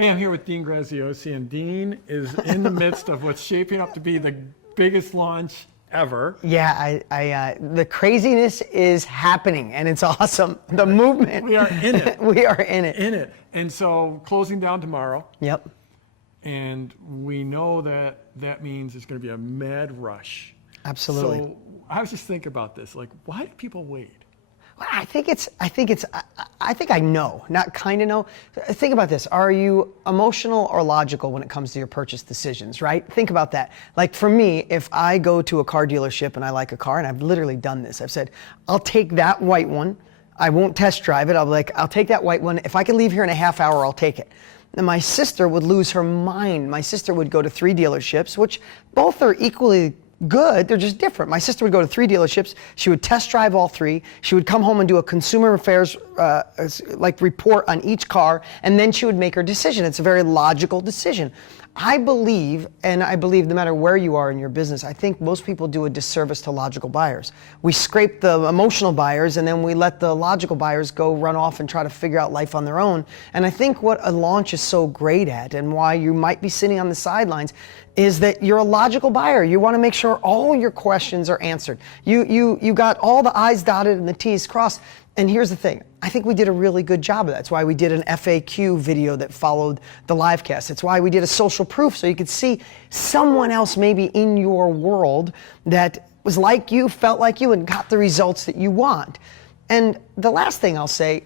Hey, I'm here with Dean Graziosi, and Dean is in the midst of what's shaping up to be the biggest launch ever. Yeah, the craziness is happening, and it's awesome. The movement. We are in it. We are in it. In it. And so closing down tomorrow. Yep. And we know that that means it's going to be a mad rush. Absolutely. So I was just thinking about this. Like, why do people wait? Well, I think I know, not kind of know. Think about this. Are you emotional or logical when it comes to your purchase decisions, right? Think about that. Like for me, if I go to a car dealership and I like a car, and I've literally done this, I've said, I'll take that white one. I won't test drive it. I'll be like, I'll take that white one. If I can leave here in a half hour, I'll take it. And my sister would lose her mind. My sister would go to 3 dealerships, which both are equally good, they're just different. My sister would go to 3 dealerships, she would test drive all 3, she would come home and do a consumer affairs report on each car, and then she would make her decision. It's a very logical decision. I believe no matter where you are in your business, I think most people do a disservice to logical buyers. We scrape the emotional buyers and then we let the logical buyers go run off and try to figure out life on their own. And I think what a launch is so great at, and why you might be sitting on the sidelines, is that you're a logical buyer. You want to make sure all your questions are answered. You got all the I's dotted and the T's crossed. And here's the thing, I think we did a really good job of that. That's why we did an FAQ video that followed the live cast. It's why we did a social proof, so you could see someone else maybe in your world that was like you, felt like you, and got the results that you want. And the last thing I'll say,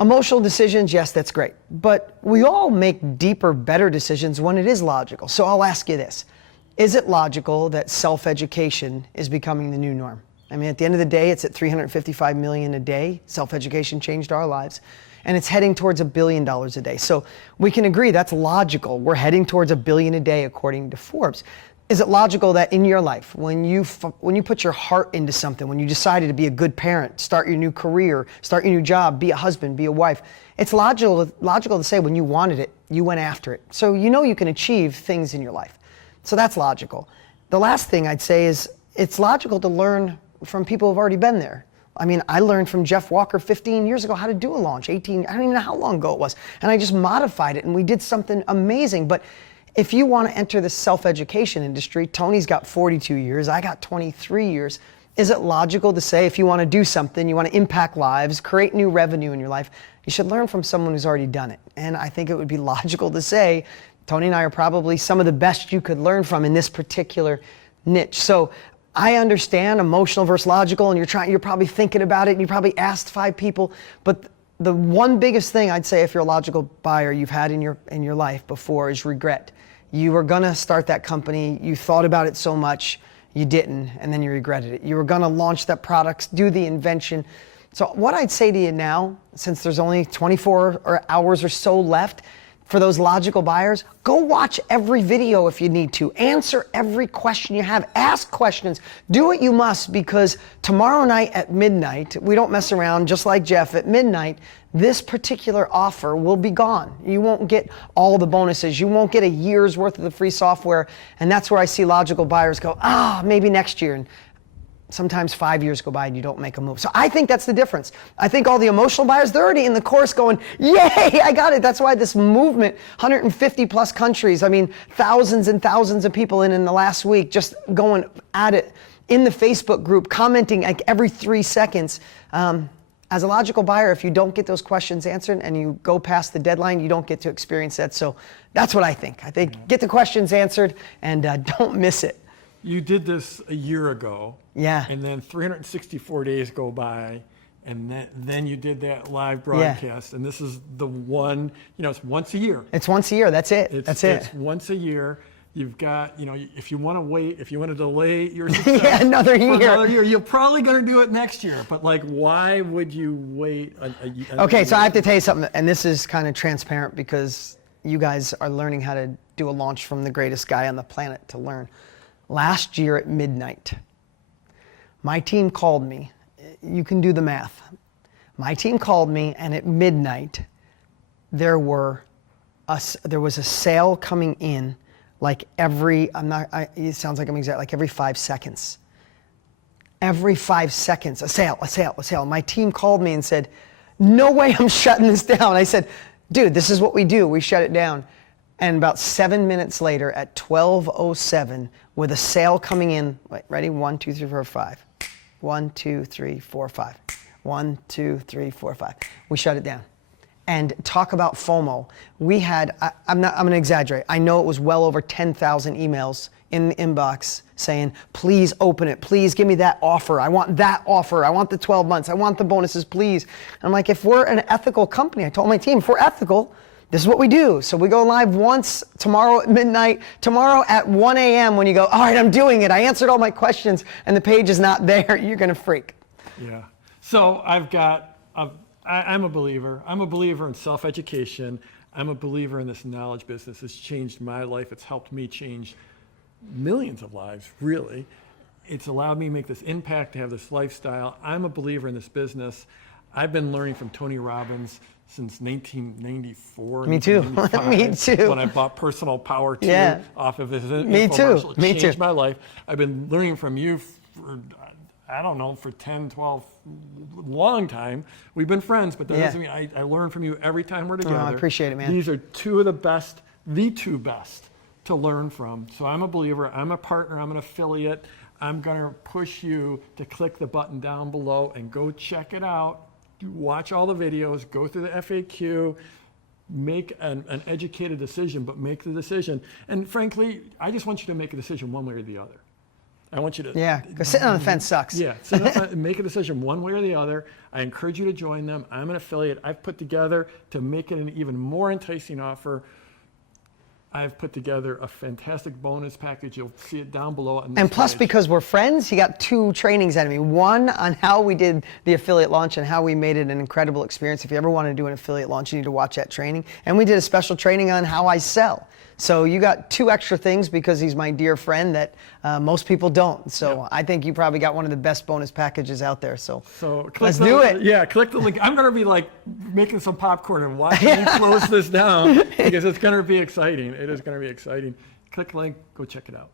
emotional decisions, yes, that's great. But we all make deeper, better decisions when it is logical. So I'll ask you this. Is it logical that self-education is becoming the new norm? I mean, at the end of the day, it's at $355 million a day. Self-education changed our lives. And it's heading towards $1 billion a day. So we can agree that's logical. We're heading towards $1 billion a day according to Forbes. Is it logical that in your life, when you put your heart into something, when you decided to be a good parent, start your new career, start your new job, be a husband, be a wife, it's logical to say when you wanted it, you went after it. So you know you can achieve things in your life. So that's logical. The last thing I'd say is it's logical to learn from people who've already been there. I mean, I learned from Jeff Walker 15 years ago how to do a launch, 18, I don't even know how long ago it was. And I just modified it and we did something amazing. But if you want to enter the self-education industry, Tony's got 42 years, I got 23 years. Is it logical to say if you want to do something, you want to impact lives, create new revenue in your life, you should learn from someone who's already done it? And I think it would be logical to say, Tony and I are probably some of the best you could learn from in this particular niche. So I understand emotional versus logical, and you're probably thinking about it, and you probably asked 5 people, but the one biggest thing I'd say if you're a logical buyer you've had in your life before is regret. You were gonna start that company, you thought about it so much, you didn't, and then you regretted it. You were gonna launch that product, do the invention. So what I'd say to you now, since there's only 24 hours or so left, for those logical buyers, go watch every video if you need to. Answer every question you have. Ask questions. Do what you must, because tomorrow night at midnight, we don't mess around, just like Jeff, at midnight, this particular offer will be gone. You won't get all the bonuses. You won't get a year's worth of the free software. And that's where I see logical buyers go, maybe next year. And sometimes 5 years go by and you don't make a move. So I think that's the difference. I think all the emotional buyers, they're already in the course going, yay, I got it. That's why this movement, 150 plus countries, I mean, thousands and thousands of people in the last week just going at it in the Facebook group, commenting like every 3 seconds. As a logical buyer, if you don't get those questions answered and you go past the deadline, you don't get to experience that. So that's what I think. I think get the questions answered and don't miss it. You did this a year ago. Yeah. And then 364 days go by, and then you did that live broadcast. Yeah. And this is the one, it's once a year. It's once a year. That's it. It's once a year. You've got, if you want to wait, if you want to delay your success yeah, another year, you're probably going to do it next year. But why would you wait a year? Okay, so I have to tell you something, and this is kind of transparent because you guys are learning how to do a launch from the greatest guy on the planet to learn. Last year at midnight, my team called me. You can do the math. My team called me, and at midnight, there was a sale coming in every 5 seconds. Every 5 seconds, a sale. My team called me and said, no way I'm shutting this down. I said, dude, this is what we do. We shut it down. And about 7 minutes later at 12:07, with a sale coming in, wait, ready? 1, 2, 3, 4, 5. 1, 2, 3, 4, 5. 1, 2, 3, 4, 5. We shut it down. And talk about FOMO. We had, I'm going to exaggerate. I know it was well over 10,000 emails in the inbox saying, please open it. Please give me that offer. I want that offer. I want the 12 months. I want the bonuses, please. And I'm like, if we're an ethical company, I told my team, if we're ethical, this is what we do. So we go live once tomorrow at midnight, tomorrow at 1 a.m. when you go, all right, I'm doing it. I answered all my questions and the page is not there. You're going to freak. Yeah. So I'm a believer. I'm a believer in self-education. I'm a believer in this knowledge business. It's changed my life. It's helped me change millions of lives, really. It's allowed me to make this impact, to have this lifestyle. I'm a believer in this business. I've been learning from Tony Robbins since 1994. Me too. Me too. When I bought Personal Power 2 off of his infomercial. Me It changed too. my life. I've been learning from you for, I don't know, for 10, 12, long time. We've been friends, but that doesn't mean I learn from you every time we're together. Oh, I appreciate it, man. These are two of the best, the two best to learn from. So I'm a believer. I'm a partner. I'm an affiliate. I'm going to push you to click the button down below and go check it out. Watch all the videos, go through the FAQ, make an educated decision, but make the decision. And frankly, I just want you to make a decision one way or the other. I want you to... Yeah, because sitting on the fence sucks. Yeah, make a decision one way or the other. I encourage you to join them. I'm an affiliate. I've put together, to make it an even more enticing offer, I've put together a fantastic bonus package. You'll see it down below. On this And plus, page. because we're friends, you got 2 trainings out of me. One on how we did the affiliate launch and how we made it an incredible experience. If you ever want to do an affiliate launch, you need to watch that training. And we did a special training on how I sell. So you got 2 extra things because he's my dear friend that most people don't. So I think you probably got one of the best bonus packages out there. So let's do it. Yeah, click the link. I'm going to be like making some popcorn and watching you close this down because it's going to be exciting. It is going to be exciting. Click the link. Go check it out.